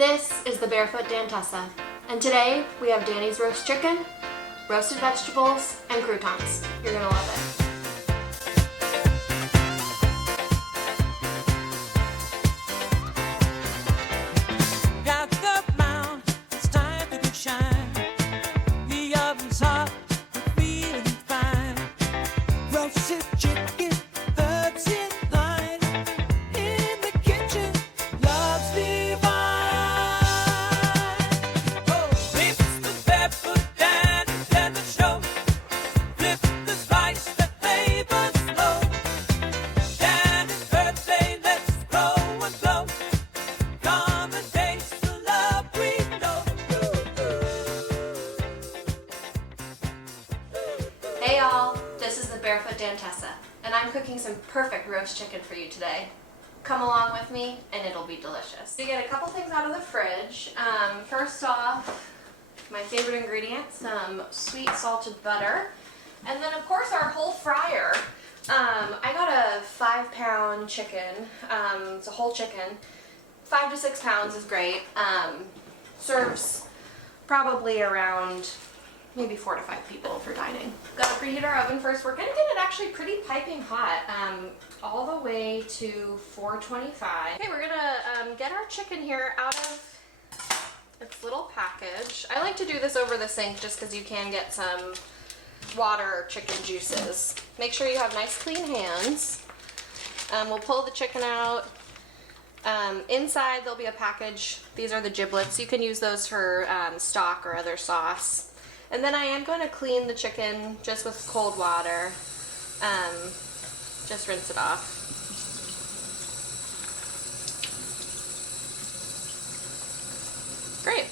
This is the Barefoot Dantessa, and today we have Dani's roast chicken, roasted vegetables, and croutons. You're gonna love it. Hey y'all, this is the Barefoot Dantessa, and I'm cooking some perfect roast chicken for you today. Come along with me, and it'll be delicious. You get a couple things out of the fridge. First off, my favorite ingredient, some sweet salted butter, and then of course our whole fryer. I got a 5-pound chicken. It's a whole chicken. 5 to 6 pounds is great. Serves probably around maybe 4 to 5 people for dining. Gotta preheat our oven first. We're gonna get it actually pretty piping hot, all the way to 425. Okay, we're gonna get our chicken here out of its little package. I like to do this over the sink just because you can get some water chicken juices. Make sure you have nice clean hands. We'll pull the chicken out. Inside there'll be a package. These are the giblets. You can use those for stock or other sauce. And then I am going to clean the chicken just with cold water. Just rinse it off. Great.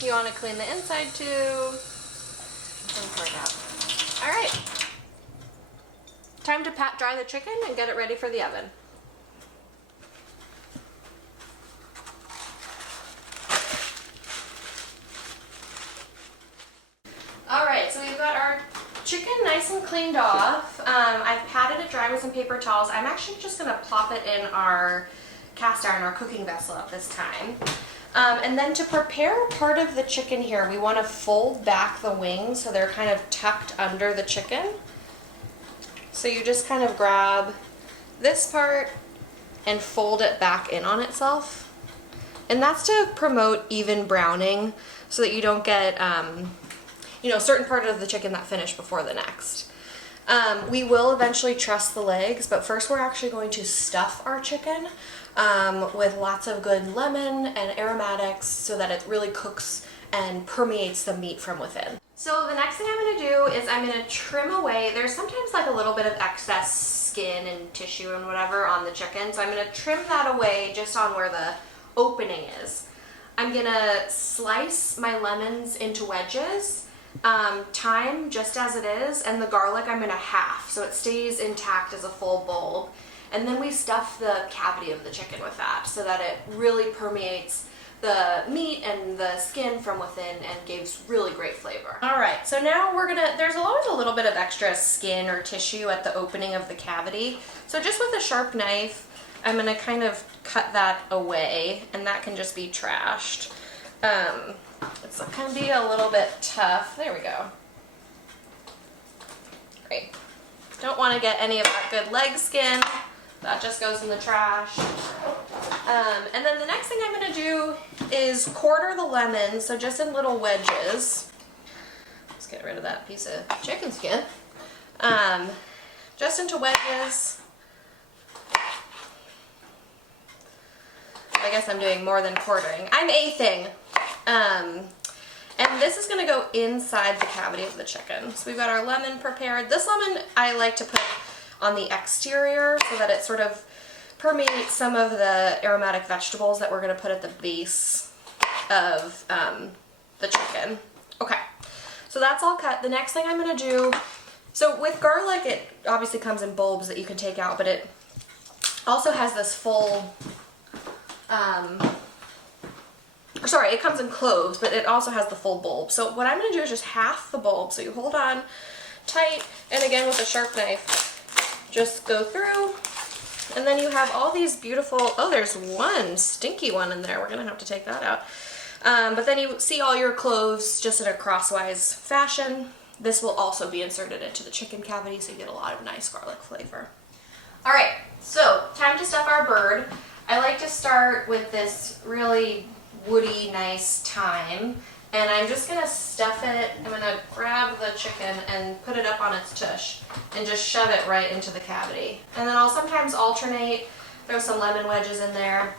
You want to clean the inside too. And pour it out. All right. Time to pat dry the chicken and get it ready for the oven. Alright, so we've got our chicken nice and cleaned off. I've patted it dry with some paper towels. I'm actually just going to plop it in our cast iron, our cooking vessel at this time. And then to prepare part of the chicken here, we want to fold back the wings so they're kind of tucked under the chicken. So you just kind of grab this part and fold it back in on itself. And that's to promote even browning so that you don't get certain part of the chicken that finished before the next. We will eventually truss the legs, but first we're actually going to stuff our chicken with lots of good lemon and aromatics so that it really cooks and permeates the meat from within. So the next thing I'm going to do is I'm going to trim away, there's sometimes like a little bit of excess skin and tissue and whatever on the chicken, so I'm going to trim that away just on where the opening is. I'm going to slice my lemons into wedges. Thyme just as it is, and the garlic I'm going to half so it stays intact as a full bulb, and then we stuff the cavity of the chicken with that so that it really permeates the meat and the skin from within and gives really great flavor. Alright, so now there's always a little bit of extra skin or tissue at the opening of the cavity, so just with a sharp knife I'm going to kind of cut that away, and that can just be trashed. It can be a little bit tough. There we go. Great. Don't want to get any of that good leg skin. That just goes in the trash. And then the next thing I'm going to do is quarter the lemon, so just in little wedges. Let's get rid of that piece of chicken skin. Just into wedges. I guess I'm doing more than quartering. I'm eighthing. And this is going to go inside the cavity of the chicken. So we've got our lemon prepared. This lemon I like to put on the exterior so that it sort of permeates some of the aromatic vegetables that we're going to put at the base of the chicken. Okay, so that's all cut. The next thing I'm going to do, so with garlic it obviously comes in bulbs that you can take out, but it also has this full sorry, it comes in cloves, but it also has the full bulb. So what I'm going to do is just half the bulb. So you hold on tight, and again with a sharp knife, just go through And then you have all these beautiful, oh, there's one stinky one in there. We're gonna have to take that out. But then you see all your cloves just in a crosswise fashion. This will also be inserted into the chicken cavity, so you get a lot of nice garlic flavor. All right, so time to stuff our bird. I like to start with this really woody, nice thyme. And I'm just gonna stuff it, I'm gonna grab the chicken and put it up on its tush and just shove it right into the cavity. And then I'll sometimes alternate, throw some lemon wedges in there.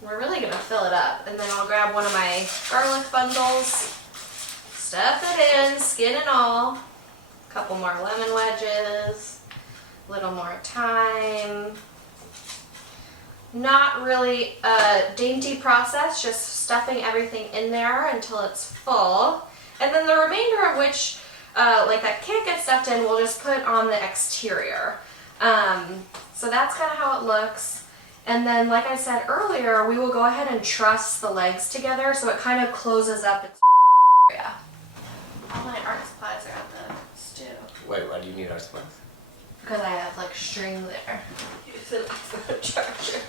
We're really gonna fill it up. And then I'll grab one of my garlic bundles, stuff it in, skin and all. A couple more lemon wedges, a little more thyme. Not really a dainty process, just stuffing everything in there until it's full. And then the remainder of which, like that can't get stuffed in, we'll just put on the exterior. So that's kind of how it looks. And then, like I said earlier, we will go ahead and truss the legs together so it kind of closes up its area. All my art supplies are at the stew. Wait, why do you need art supplies? Because I have like string there. Use it as a charger.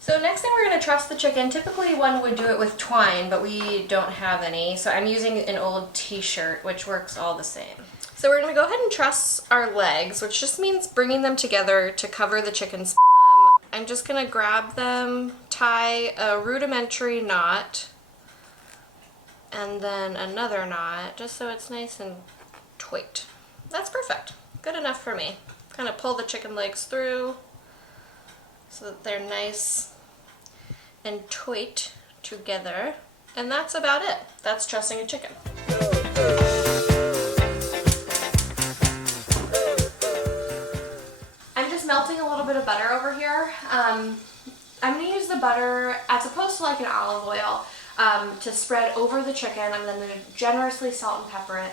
So next thing we're going to truss the chicken. Typically one would do it with twine, but we don't have any. So I'm using an old t-shirt, which works all the same. So we're going to go ahead and truss our legs, which just means bringing them together to cover the chicken's. I'm just going to grab them, tie a rudimentary knot, and then another knot, just so it's nice and taut. That's perfect. Good enough for me. Kind of pull the chicken legs through so that they're nice and taut together. And that's about it. That's trussing a chicken. I'm just melting a little bit of butter over here. I'm going to use the butter as opposed to like an olive oil. To spread over the chicken. I'm then going to generously salt and pepper it.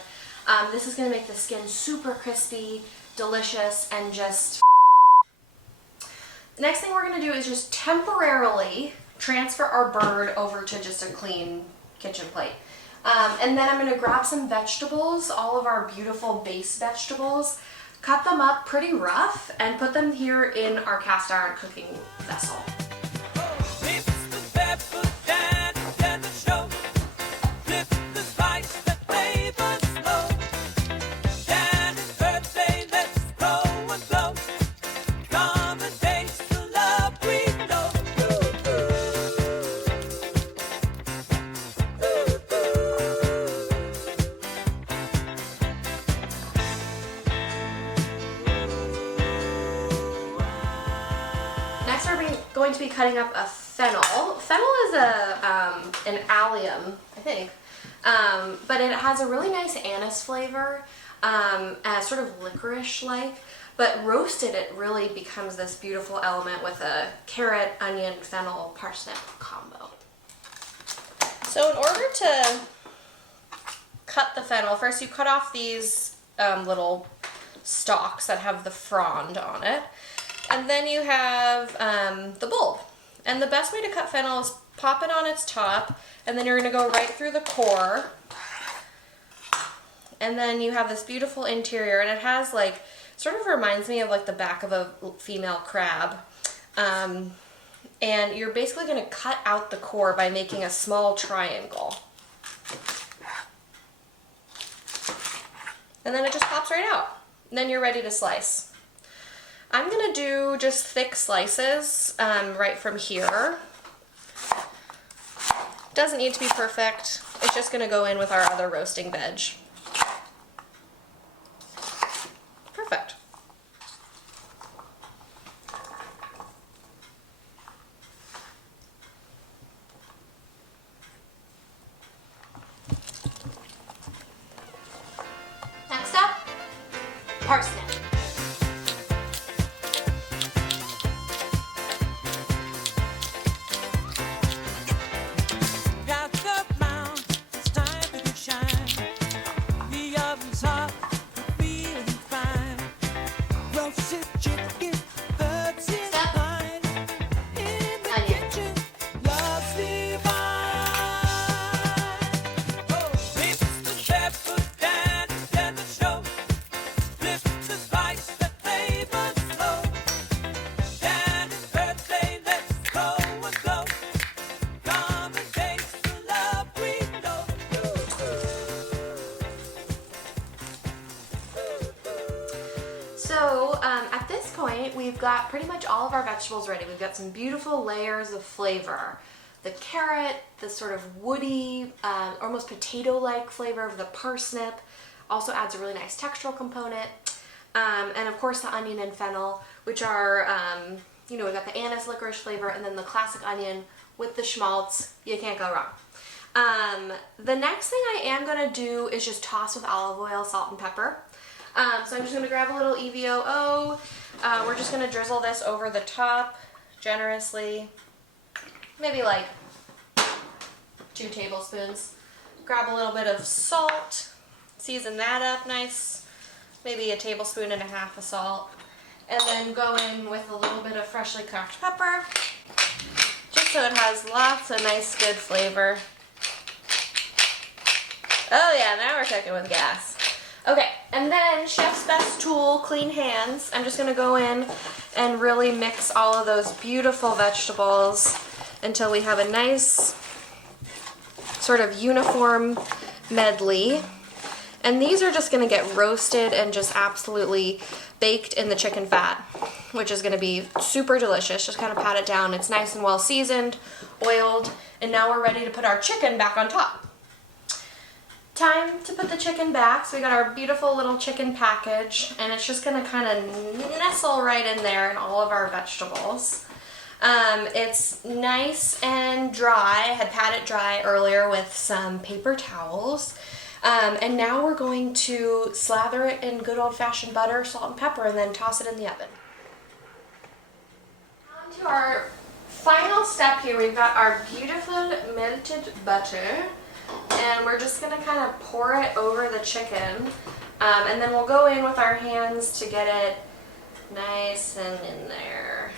This is going to make the skin super crispy, delicious, and just... The next thing we're going to do is just temporarily transfer our bird over to just a clean kitchen plate. And then I'm going to grab some vegetables, all of our beautiful base vegetables, cut them up pretty rough, and put them here in our cast iron cooking vessel. Going to be cutting up a fennel. Fennel is an allium, I think, but it has a really nice anise flavor, sort of licorice-like, but roasted it really becomes this beautiful element with a carrot, onion, fennel, parsnip combo. So in order to cut the fennel, first you cut off these little stalks that have the frond on it. And then you have the bulb. And the best way to cut fennel is pop it on its top, and then you're going to go right through the core. And then you have this beautiful interior, and it has like, sort of reminds me of like the back of a female crab. And you're basically going to cut out the core by making a small triangle. And then it just pops right out. And then you're ready to slice. I'm going to do just thick slices right from here. Doesn't need to be perfect. It's just going to go in with our other roasting veg. Perfect. Next up, parsnip. point, we've got pretty much all of our vegetables ready. We've got some beautiful layers of flavor. The carrot, the sort of woody, almost potato-like flavor of the parsnip also adds a really nice textural component. And of course the onion and fennel, which are, you know, we've got the anise licorice flavor and then the classic onion with the schmaltz. You can't go wrong. The next thing I am going to do is just toss with olive oil, salt, and pepper. So I'm just going to grab a little EVOO. We're just going to drizzle this over the top generously. Maybe like 2 tablespoons. Grab a little bit of salt. Season that up nice. Maybe 1.5 tablespoons of salt. And then go in with a little bit of freshly cracked pepper. Just so it has lots of nice good flavor. Oh yeah, now we're cooking with gas. Okay, and then chef's best tool, clean hands. I'm just gonna go in and really mix all of those beautiful vegetables until we have a nice sort of uniform medley. And these are just gonna get roasted and just absolutely baked in the chicken fat, which is gonna be super delicious. Just kind of pat it down. It's nice and well seasoned, oiled, and now we're ready to put our chicken back on top. Time to put the chicken back. So we got our beautiful little chicken package, and it's just gonna kind of nestle right in there in all of our vegetables. It's nice and dry. I had pat it dry earlier with some paper towels. And now we're going to slather it in good old-fashioned butter, salt, and pepper, and then toss it in the oven. On to our final step here. We've got our beautiful melted butter. And we're just going to kind of pour it over the chicken, and then we'll go in with our hands to get it nice and in there.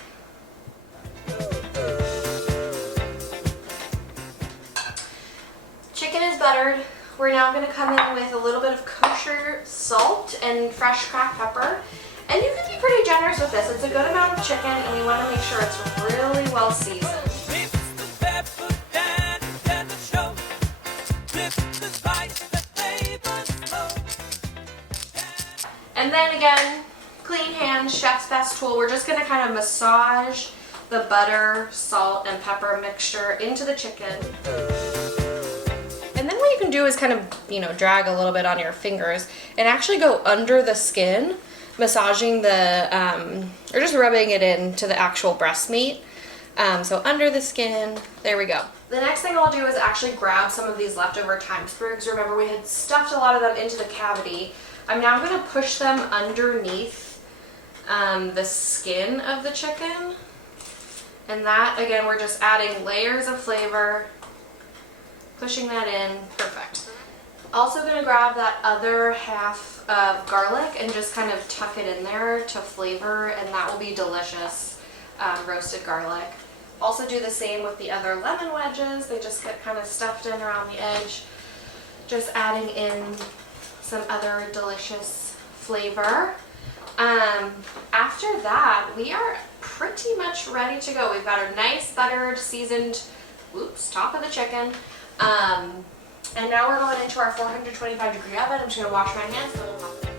Chicken is buttered. We're now going to come in with a little bit of kosher salt and fresh cracked pepper. And you can be pretty generous with this. It's a good amount of chicken, and we want to make sure it's really well seasoned. And then again, clean hands, chef's best tool. We're just going to kind of massage the butter, salt, and pepper mixture into the chicken. And then what you can do is kind of, you know, drag a little bit on your fingers and actually go under the skin, massaging the, or just rubbing it into the actual breast meat. So under the skin, there we go. The next thing I'll do is actually grab some of these leftover thyme sprigs. Remember, we had stuffed a lot of them into the cavity. I'm now going to push them underneath the skin of the chicken. And that, again, we're just adding layers of flavor, pushing that in. Perfect. Also going to grab that other half of garlic and just kind of tuck it in there to flavor, and that will be delicious, roasted garlic. Also do the same with the other lemon wedges. They just get kind of stuffed in around the edge. Just adding in some other delicious flavor. After that, we are pretty much ready to go. We've got our nice buttered, seasoned, top of the chicken. And now we're going into our 425-degree oven. I'm just going to wash my hands. So we'll pop it in.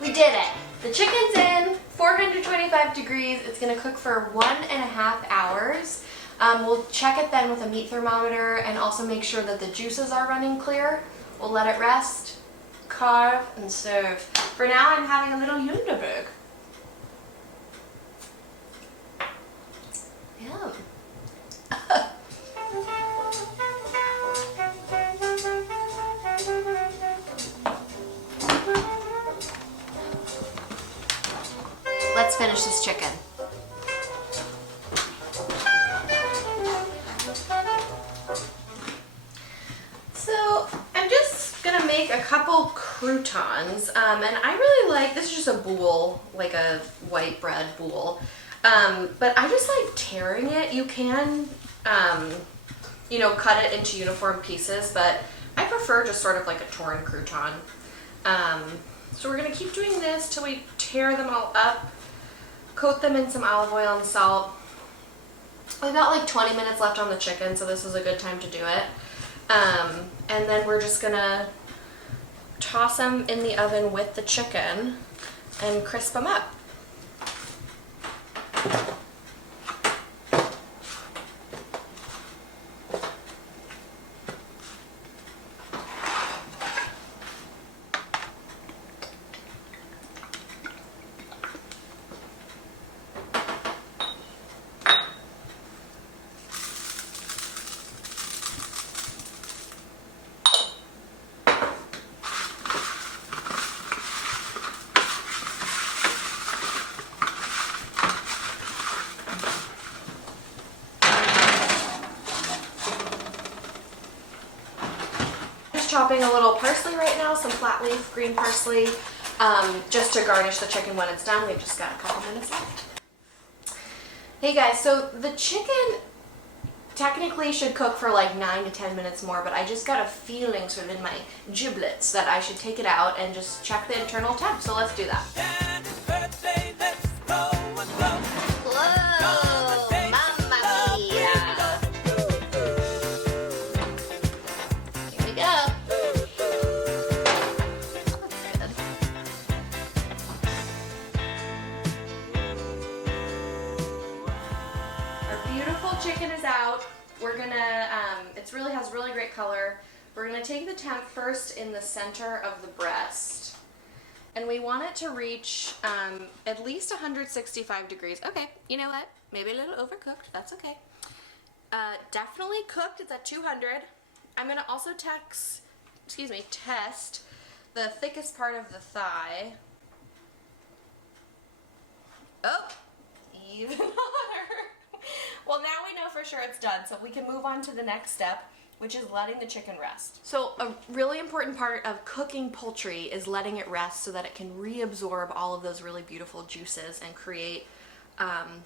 We did it. The chicken's in, 425 degrees. It's going to cook for 1.5 hours. We'll check it then with a meat thermometer and also make sure that the juices are running clear. We'll let it rest, carve, and serve. For now, I'm having a little Junderberg. Yum. Let's finish this chicken. So I'm just gonna make a couple croutons, and I really like, this is just a boule, like a white bread boule, but I just like tearing it. You can, you know, cut it into uniform pieces, but I prefer just sort of like a torn crouton. So we're gonna keep doing this till we tear them all up. Coat them in some olive oil and salt. We've got like 20 minutes left on the chicken, so this is a good time to do it. And then we're just gonna toss them in the oven with the chicken and crisp them up. Chopping a little parsley right now, some flat leaf green parsley, just to garnish the chicken when it's done. We've just got a couple minutes left. Hey guys, so the chicken technically should cook for like 9 to 10 minutes more, but I just got a feeling sort of in my giblets that I should take it out and just check the internal temp, so let's do that. Chicken is out. We're gonna, it really has really great color. We're gonna take the temp first in the center of the breast. And we want it to reach at least 165 degrees. Okay, you know what? Maybe a little overcooked, that's okay. Definitely cooked, it's at 200. I'm gonna also test the thickest part of the thigh. Oh, even hotter. Well, now we know for sure it's done, so we can move on to the next step, which is letting the chicken rest. So a really important part of cooking poultry is letting it rest so that it can reabsorb all of those really beautiful juices and create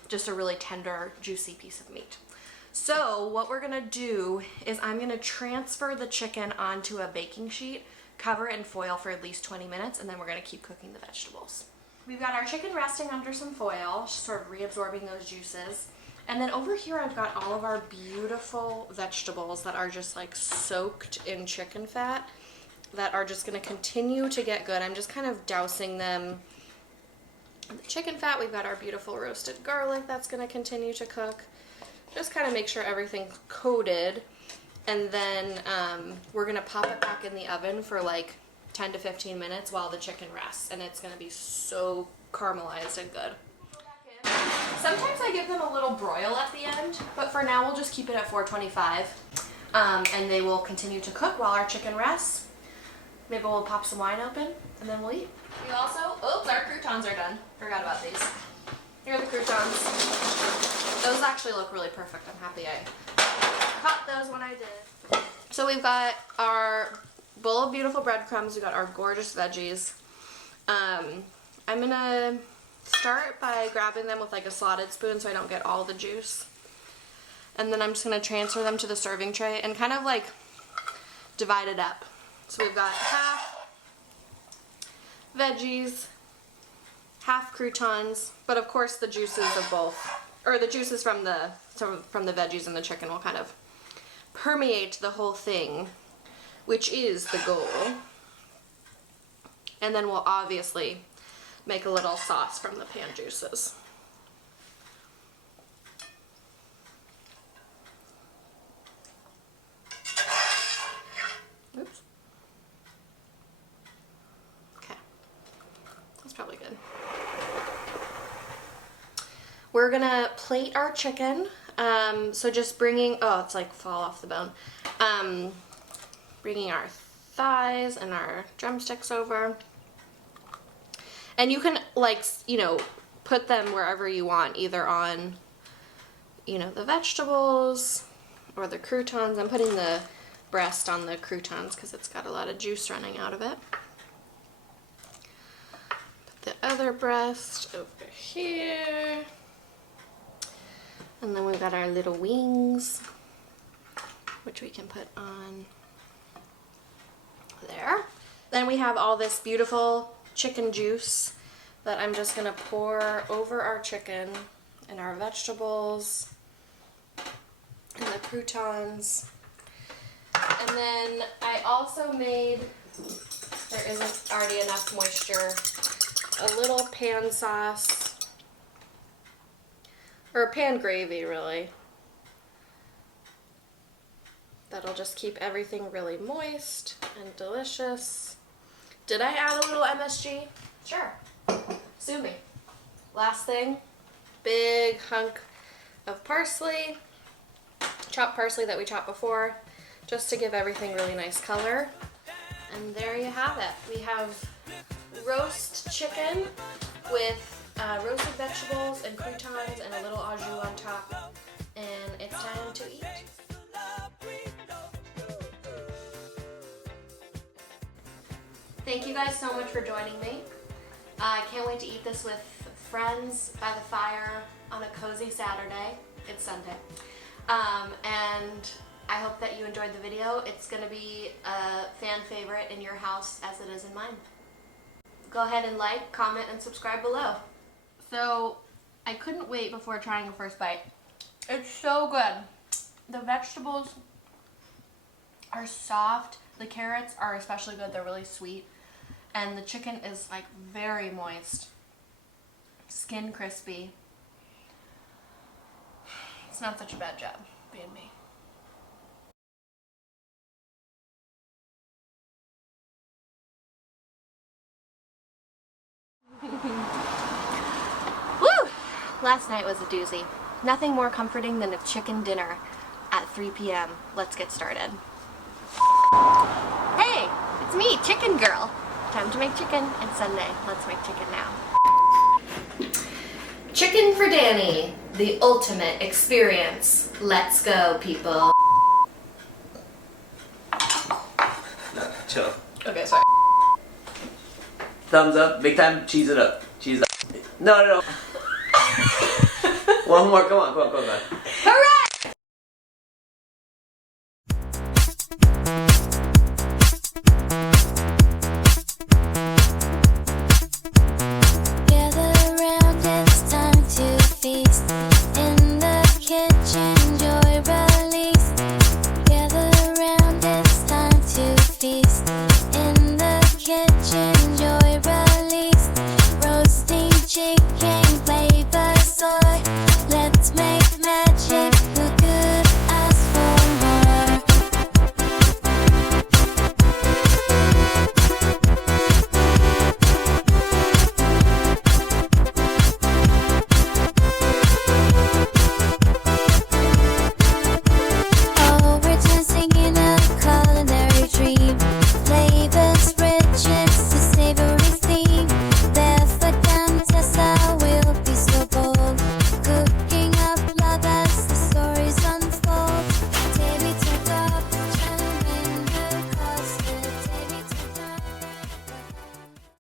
just a really tender, juicy piece of meat. So what we're gonna do is I'm gonna transfer the chicken onto a baking sheet, cover it in foil for at least 20 minutes, and then we're gonna keep cooking the vegetables. We've got our chicken resting under some foil, sort of reabsorbing those juices. And then over here I've got all of our beautiful vegetables that are just like soaked in chicken fat that are just going to continue to get good. I'm just kind of dousing them in the chicken fat. We've got our beautiful roasted garlic that's going to continue to cook. Just kind of make sure everything's coated. And then we're going to pop it back in the oven for like 10 to 15 minutes while the chicken rests. And it's going to be so caramelized and good. Sometimes I give them a little broil at the end, but for now we'll just keep it at 425, and they will continue to cook while our chicken rests. Maybe we'll pop some wine open, and then we'll eat. We also, oops, our croutons are done. Forgot about these. Here are the croutons. Those actually look really perfect. I'm happy I caught those when I did. So we've got our bowl of beautiful breadcrumbs. We've got our gorgeous veggies. I'm gonna start by grabbing them with like a slotted spoon so I don't get all the juice. And then I'm just going to transfer them to the serving tray and kind of like divide it up. So we've got half veggies, half croutons, but of course the juices of both, or the juices from the veggies and the chicken will kind of permeate the whole thing, which is the goal. And then we'll obviously make a little sauce from the pan juices. Oops. Okay. That's probably good. We're gonna plate our chicken. So just bringing, oh, it's like fall off the bone. Bringing our thighs and our drumsticks over. And you can, like, you know, put them wherever you want, either on, you know, the vegetables or the croutons. I'm putting the breast on the croutons because it's got a lot of juice running out of it. Put the other breast over here. And then we've got our little wings, which we can put on there. Then we have all this beautiful chicken juice that I'm just going to pour over our chicken and our vegetables and the croutons. And then I also made, there isn't already enough moisture, a little pan sauce, or pan gravy really. That'll just keep everything really moist and delicious. Did I add a little MSG? Sure. Sue me. Last thing, big hunk of parsley, chopped parsley that we chopped before, just to give everything really nice color. And there you have it. We have roast chicken with roasted vegetables and croutons and a little au jus on top. And it's time to eat. Thank you guys so much for joining me. I can't wait to eat this with friends by the fire on a cozy Saturday. It's Sunday. And I hope that you enjoyed the video. It's going to be a fan favorite in your house as it is in mine. Go ahead and like, comment, and subscribe below. So, I couldn't wait before trying the first bite. It's so good. The vegetables are soft. The carrots are especially good. They're really sweet. And the chicken is like very moist. Skin crispy. It's not such a bad job being me. Woo! Last night was a doozy. Nothing more comforting than a chicken dinner at 3 p.m. Let's get started. Hey, it's me, Chicken Girl. Time to make chicken. It's Sunday. Let's make chicken now. Chicken for Dani, the ultimate experience. Let's go, people. No, chill. Okay, sorry. Thumbs up, big time, cheese it up. Cheese up. No. One more, come on. Hooray! Gather around, it's time to feast in the kitchen.